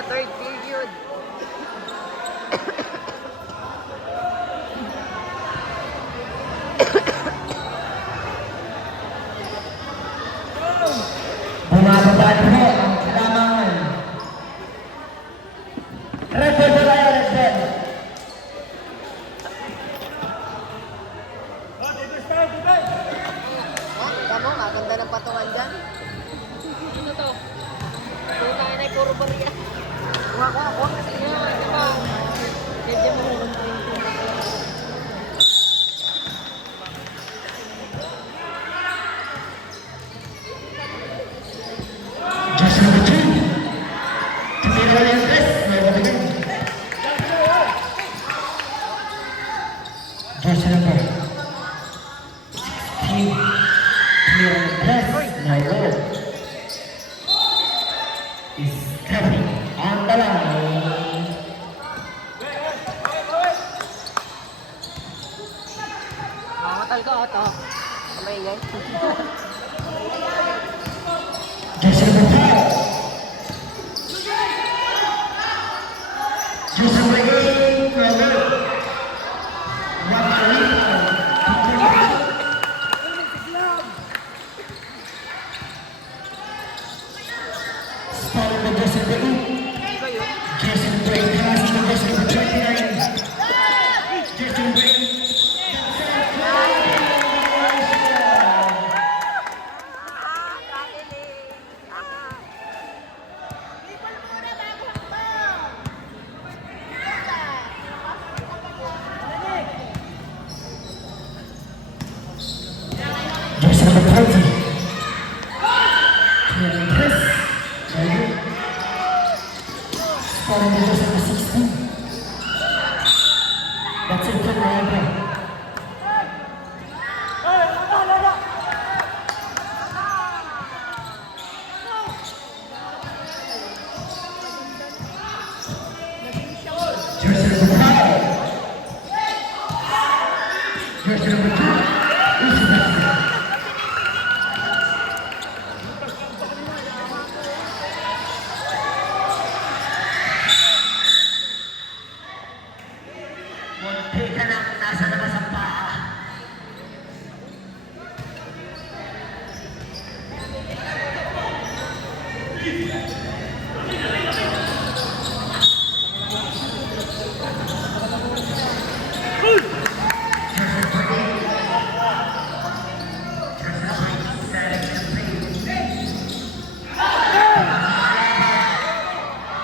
sa third period. Bumababa po ang lamangan. Red ball na tayo, red ball. Tama, maganda ng patungan dyan. Ano to? Puro tayo na puro bariya. Ako. Kasi yun, diba? Medyo mo. Just number 2. Tumira yung press. Just number 16. Tumira yung press. Now roll. Is coming on the line. Mamatal ka ito. Kamay ngay. Just number 5. Just number 8. Roll. Starting with just number 8. Ba yun? Just number 8. Passing to just number 29. Just number 8. Just number 20. Clearing press. Very good. Starting with just number 16. That's it for Niagara. Jersey number 5. Jersey number 2. Easy basket. Munti ka nang nasa labas ang paa.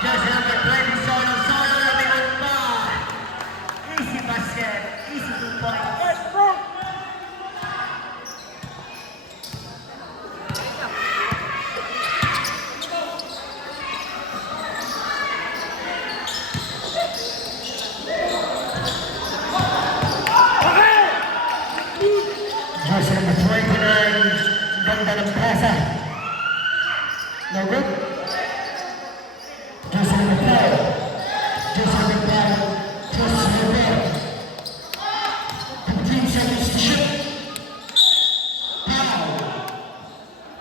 Jersey number 20, solo, labihan pa. Easy basket, easy 2 points. Jersey number 29, ganda ng pasa. No good. Jersey number 5. Jersey number 5. Jersey number 15 seconds to shoot. Foul.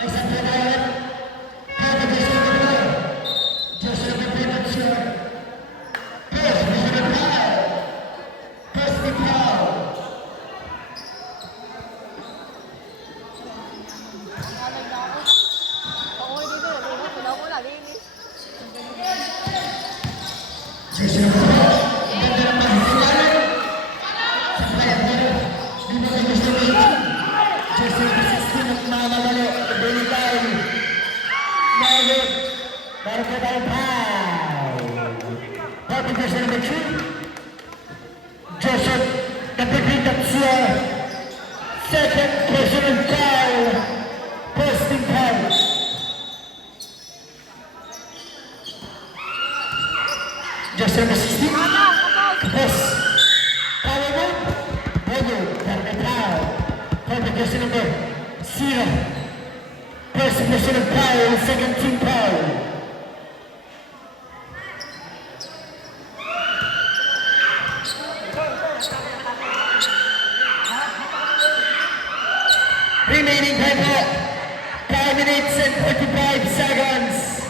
May isang pinayat. Pwede Jersey number 5. Jersey number 5 at sure. Press, Jersey number 5. Press the foul. Jersey number 5. Ganda ng pagsisingalan. Supply ang dito. Dito kay Jersey number 18. Jersey number 16 at mamalalo. Daily time. Nagod. Meron pa tayong foul. Pwede Jersey number 3. Jersey number 3 at sure. Second personal foul. Posting foul. Jersey number 16. Kapos. Power move. Bogo. Permetao. Pwede Jersey number 0. First personal foul. Second team foul. Remaining time out. 5 minutes and 45 seconds.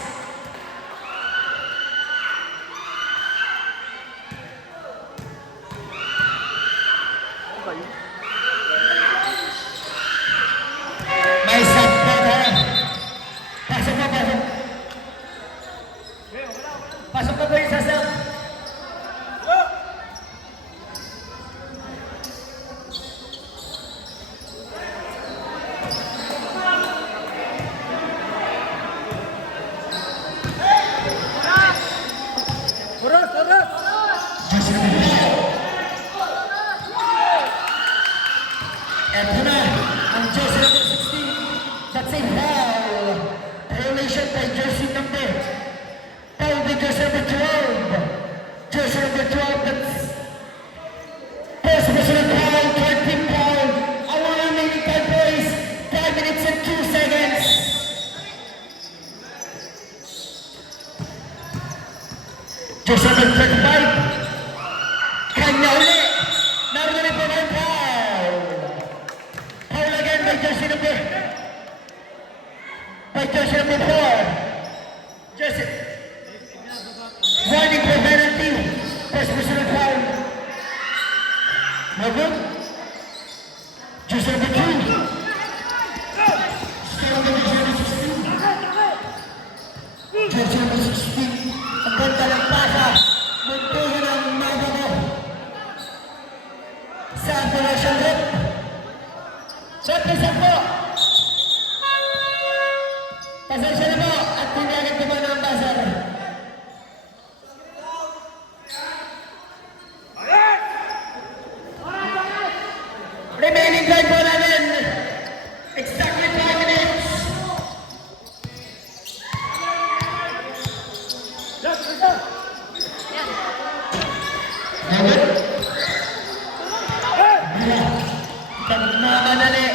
Jersey number 35. Kanya uli. Naroon po ng foul. Foul again by jersey number 4. Jersey. Warning for penalty. First personal foul. No good. Jersey number 2. Still on the jersey number 16. Jersey number 16. Ang ganda ng pasa. Muntuhan ang mabago. Sa Operation Rep. Set po. Pasensya na po at hindi agad kumana ang buzzer. Remaining time po namin. Exactly 5 minutes. Dapat. Pagmamadali.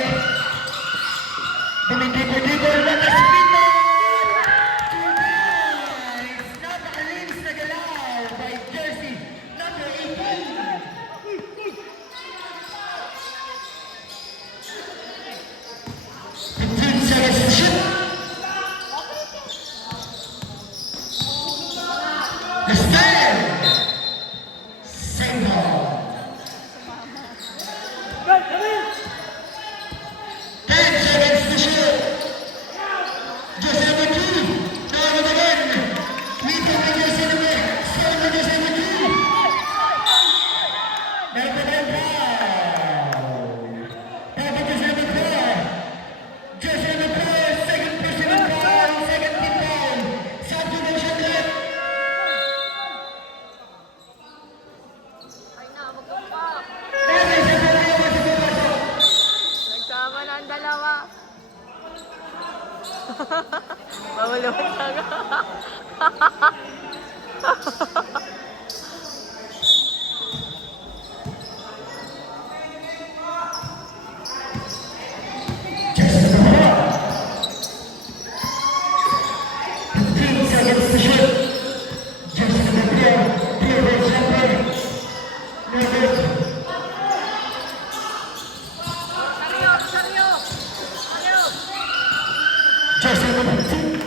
Dumidikod-dikod na kaspinan. Napakalinis na galaw by jersey number 18. 15 seconds to shoot. The stand. Single. 10 seconds to shoot. Jersey number 2. Now again. We take the jersey number 7, jersey number 2. Number 1 foul. Papa jersey number 4. Jersey number 4. Second personal foul. Second team foul. Substitution left. Ay na, magkapak. Never sa palayo sa pagpasok. Nagsama na ang dalawa. Bawal naman talaga. Jersey number 4. 15 seconds to shoot. Jersey number 4. Clear jumper. No good. Saryo, saryo. Saryo. Jersey number 2.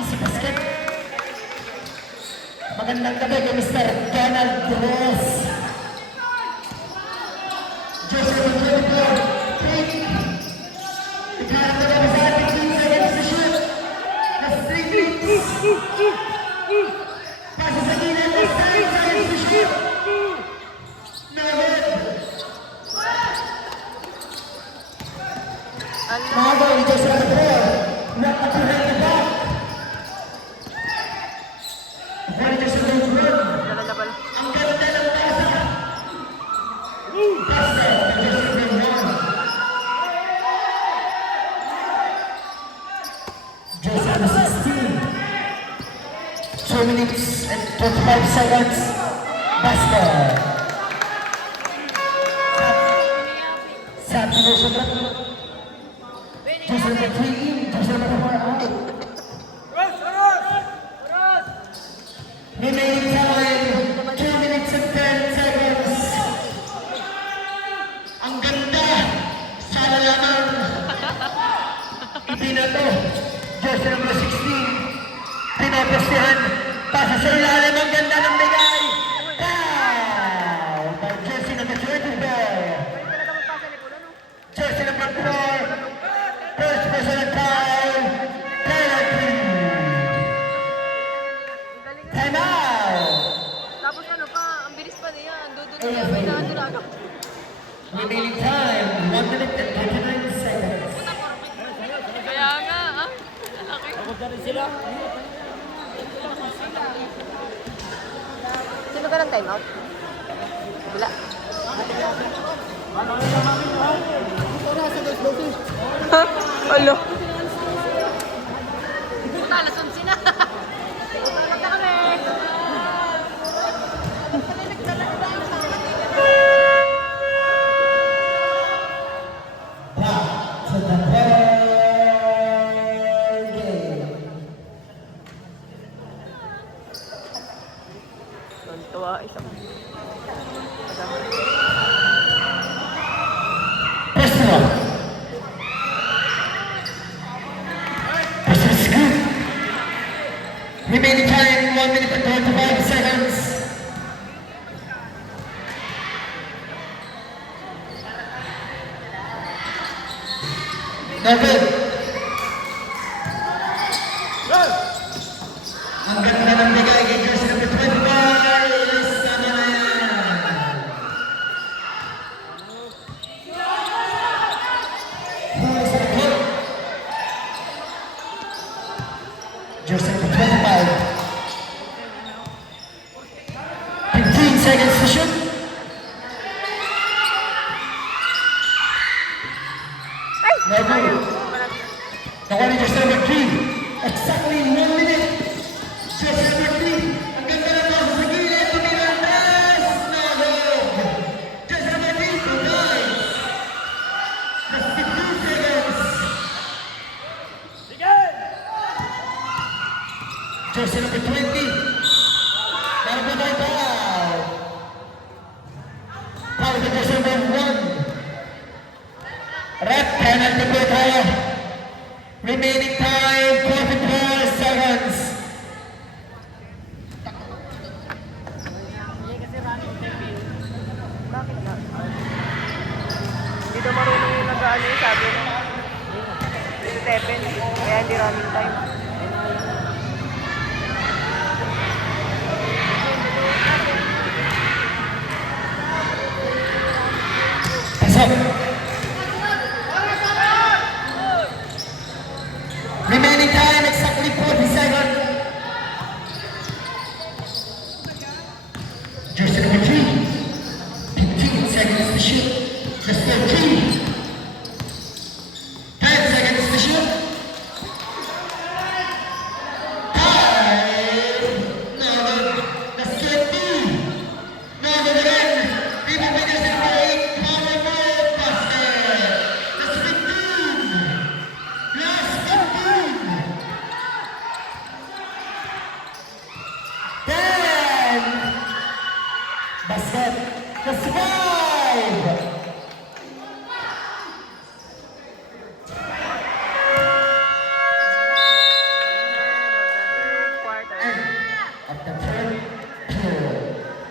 Easy basket. Magandang gabi kay Mr. Donald Gross. Jersey number 24. Pick. Ikaharap na kami sa 15 seconds to shoot. That's 3 minutes. Pasa sa gilid. That's 9 seconds to shoot. No good. Mga boy, Jersey number 4. Not up to hand the back. One Jersey number 1. Labal. Ang ganda ng pasa. Pasa by Jersey number 1. Jersey number 16. 2 minutes and 25 seconds. Basket. Substitution left. Jersey number 3 in. Jersey number 4 out. Remaining time, 2 minutes and 10 seconds. Ang ganda. Sana lamang. Ibinato. Jersey number 16. Pinapostihan. Pasa sa ilalim. Ang ganda ng bigay. Foul by jersey number 24. Talaga magpasa ni Pulo, no? Jersey number 4. First personal foul. Penalty. Ang galing nga. Time out. Tapos ano pa, ang bilis pa niya. Dudun niya, may nakatulaga. Remaining time, 1 minute and 29 seconds. Kaya nga, ah. Laki. Sino ka ng timeout? Wala. Alo. Puta, lason sina. Puta na kami. Back to the ball game. Tuwa, isa ka. Personal. This is good. Remaining time 1 minute and 25 seconds. No good. Ang ganda ng bigay kay jersey number 25. Sama na yan. Who's the good? Jersey number 25. 15 seconds to shoot. No good. Nakuha ni jersey number 3. Exactly 1 minute. Jersey number 3. Ang ganda na pasa sa gilid. Tumilandas. No good. Jersey number 3. Nice. That's 15 seconds. Jersey number 20. Meron po tayo foul. Foul sa jersey number 1. Rep penalty po tayo. Remaining time 45